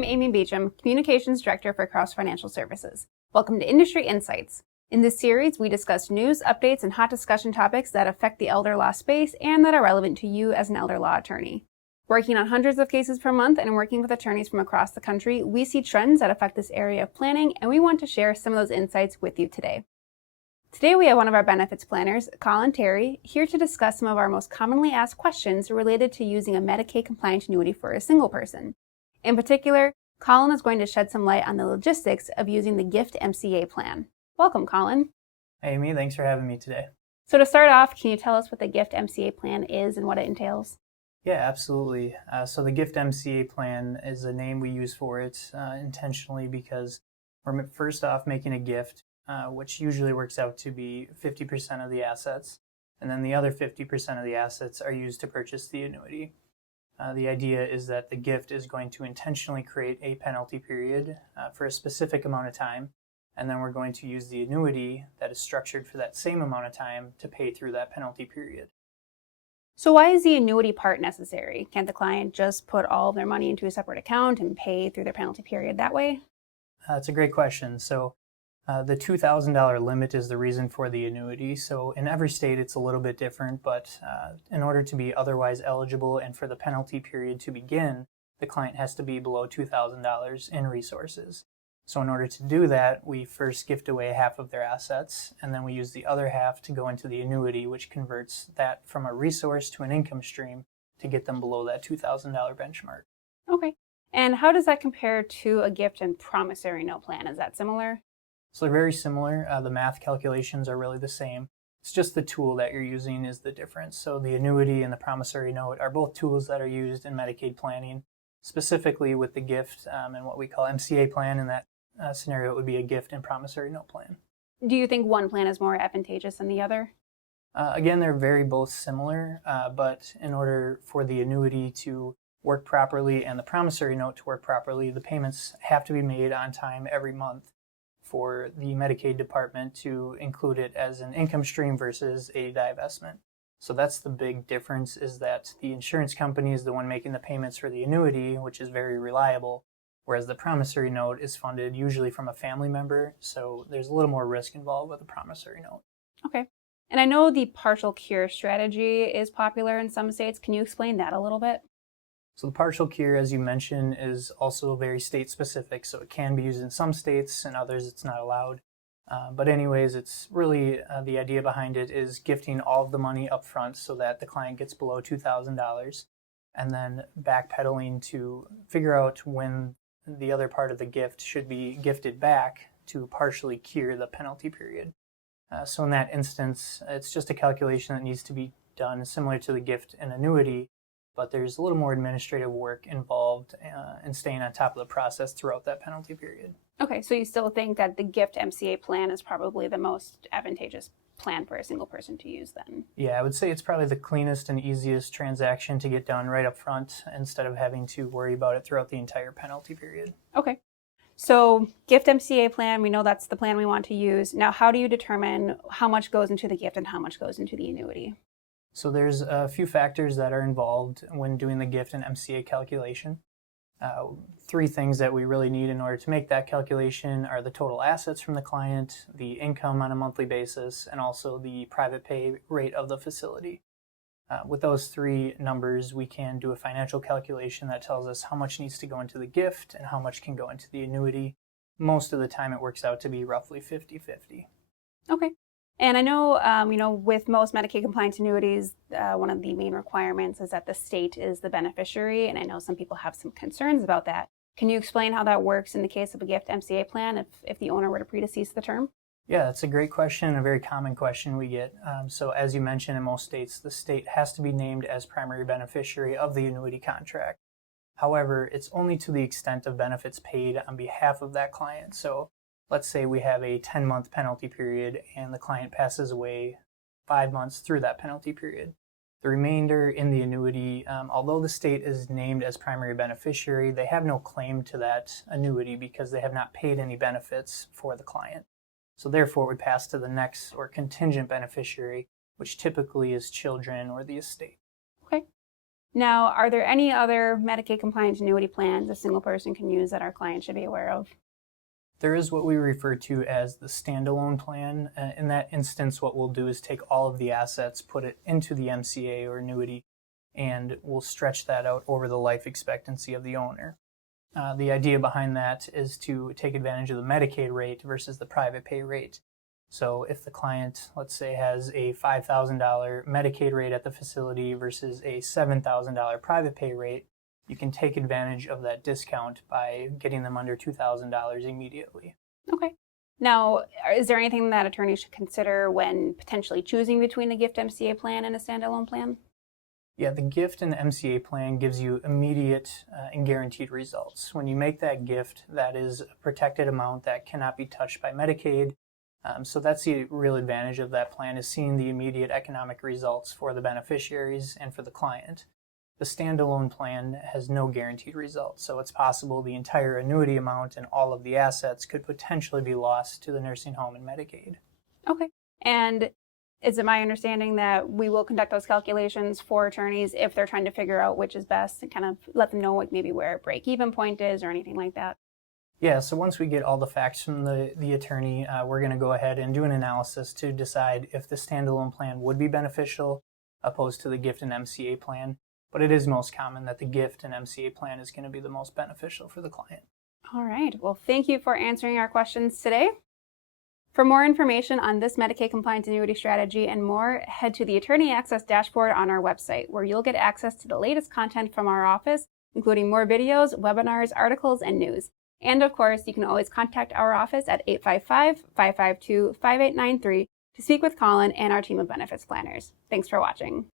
I'm Amy Beecham, Communications Director for Krause Financial Services. Welcome to Industry Insights. In this series, we discuss news, updates, and hot discussion topics that affect the elder law space and that are relevant to you as an elder law attorney. Working on hundreds of cases per month and working with attorneys from across the country, we see trends that affect this area of planning, and we want to share some of those insights with you today. Today we have one of our benefits planners, Collin Terry, here to discuss some of our most commonly asked questions related to using a Medicaid compliant annuity for a single person. In particular, Collin is going to shed some light on the logistics of using the Gift MCA plan. Welcome, Collin. Hey, Amy, thanks for having me today. So to start off, can you tell us what the Gift MCA plan is and what it entails? Yeah, absolutely. So the Gift MCA plan is a name we use for it intentionally because we're first off making a gift, which usually works out to be 50% of the assets, and then the other 50% of the assets are used to purchase the annuity. The idea is that the gift is going to intentionally create a penalty period for a specific amount of time, and then we're going to use the annuity that is structured for that same amount of time to pay through that penalty period. So why is the annuity part necessary? Can't the client just put all of their money into a separate account and pay through their penalty period that way? That's a great question. So the $2,000 limit is the reason for the annuity. So in every state, it's a little bit different, but in order to be otherwise eligible and for the penalty period to begin, the client has to be below $2,000 in resources. So in order to do that, we first gift away half of their assets, and then we use the other half to go into the annuity, which converts that from a resource to an income stream to get them below that $2,000 benchmark. Okay. And how does that compare to a gift and promissory note plan? Is that similar? So they're very similar. The math calculations are really the same. It's just the tool that you're using is the difference. So the annuity and the promissory note are both tools that are used in Medicaid planning, specifically with the gift and what we call MCA plan. In that scenario, it would be a gift and promissory note plan. Do you think one plan is more advantageous than the other? Again, they're very both similar, but in order for the annuity to work properly and the promissory note to work properly, the payments have to be made on time every month for the Medicaid department to include it as an income stream versus a divestment. So that's the big difference, is that the insurance company is the one making the payments for the annuity, which is very reliable, whereas the promissory note is funded usually from a family member, so there's a little more risk involved with a promissory note. Okay. And I know the partial cure strategy is popular in some states. Can you explain that a little bit? So the partial cure, as you mentioned, is also very state-specific, so it can be used in some states and others it's not allowed. But anyways, it's really the idea behind it is gifting all of the money up front so that the client gets below $2,000, and then backpedaling to figure out when the other part of the gift should be gifted back to partially cure the penalty period. So in that instance, it's just a calculation that needs to be done similar to the gift and annuity, but there's a little more administrative work involved in staying on top of the process throughout that penalty period. Okay, so you still think that the Gift MCA plan is probably the most advantageous plan for a single person to use then? Yeah, I would say it's probably the cleanest and easiest transaction to get done right up front instead of having to worry about it throughout the entire penalty period. Okay. So Gift MCA plan, we know that's the plan we want to use. Now, how do you determine how much goes into the gift and how much goes into the annuity? So there's a few factors that are involved when doing the gift and MCA calculation. Three things that we really need in order to make that calculation are the total assets from the client, the income on a monthly basis, and also the private pay rate of the facility. With those three numbers, we can do a financial calculation that tells us how much needs to go into the gift and how much can go into the annuity. Most of the time it works out to be roughly 50-50. Okay. And I know, with most Medicaid compliant annuities, one of the main requirements is that the state is the beneficiary, and I know some people have some concerns about that. Can you explain how that works in the case of a Gift MCA plan if the owner were to predecease the term? Yeah, that's a great question, a very common question we get. So as you mentioned, in most states, the state has to be named as primary beneficiary of the annuity contract. However, it's only to the extent of benefits paid on behalf of that client. So let's say we have a 10-month penalty period and the client passes away 5 months through that penalty period. The remainder in the annuity, although the state is named as primary beneficiary, they have no claim to that annuity because they have not paid any benefits for the client. So therefore, it would pass to the next or contingent beneficiary, which typically is children or the estate. Okay. Now, are there any other Medicaid compliant annuity plans a single person can use that our clients should be aware of? There is what we refer to as the standalone plan. In that instance, what we'll do is take all of the assets, put it into the MCA or annuity, and we'll stretch that out over the life expectancy of the owner. The idea behind that is to take advantage of the Medicaid rate versus the private pay rate. So if the client, let's say, has a $5,000 Medicaid rate at the facility versus a $7,000 private pay rate, you can take advantage of that discount by getting them under $2,000 immediately. Okay. Now, is there anything that attorneys should consider when potentially choosing between a Gift MCA plan and a standalone plan? Yeah, the gift and the MCA plan gives you immediate and guaranteed results. When you make that gift, that is a protected amount that cannot be touched by Medicaid. So that's the real advantage of that plan, is seeing the immediate economic results for the beneficiaries and for the client. The standalone plan has no guaranteed results, so it's possible the entire annuity amount and all of the assets could potentially be lost to the nursing home and Medicaid. Okay. And is it my understanding that we will conduct those calculations for attorneys if they're trying to figure out which is best and kind of let them know like maybe where a break-even point is or anything like that? Yeah, so once we get all the facts from the attorney, we're going to go ahead and do an analysis to decide if the standalone plan would be beneficial opposed to the gift and MCA plan. But it is most common that the gift and MCA plan is going to be the most beneficial for the client. All right. Well, thank you for answering our questions today. For more information on this Medicaid compliant annuity strategy and more, head to the Attorney Access dashboard on our website, where you'll get access to the latest content from our office, including more videos, webinars, articles, and news. And of course, you can always contact our office at 855-552-5893 to speak with Collin and our team of benefits planners. Thanks for watching.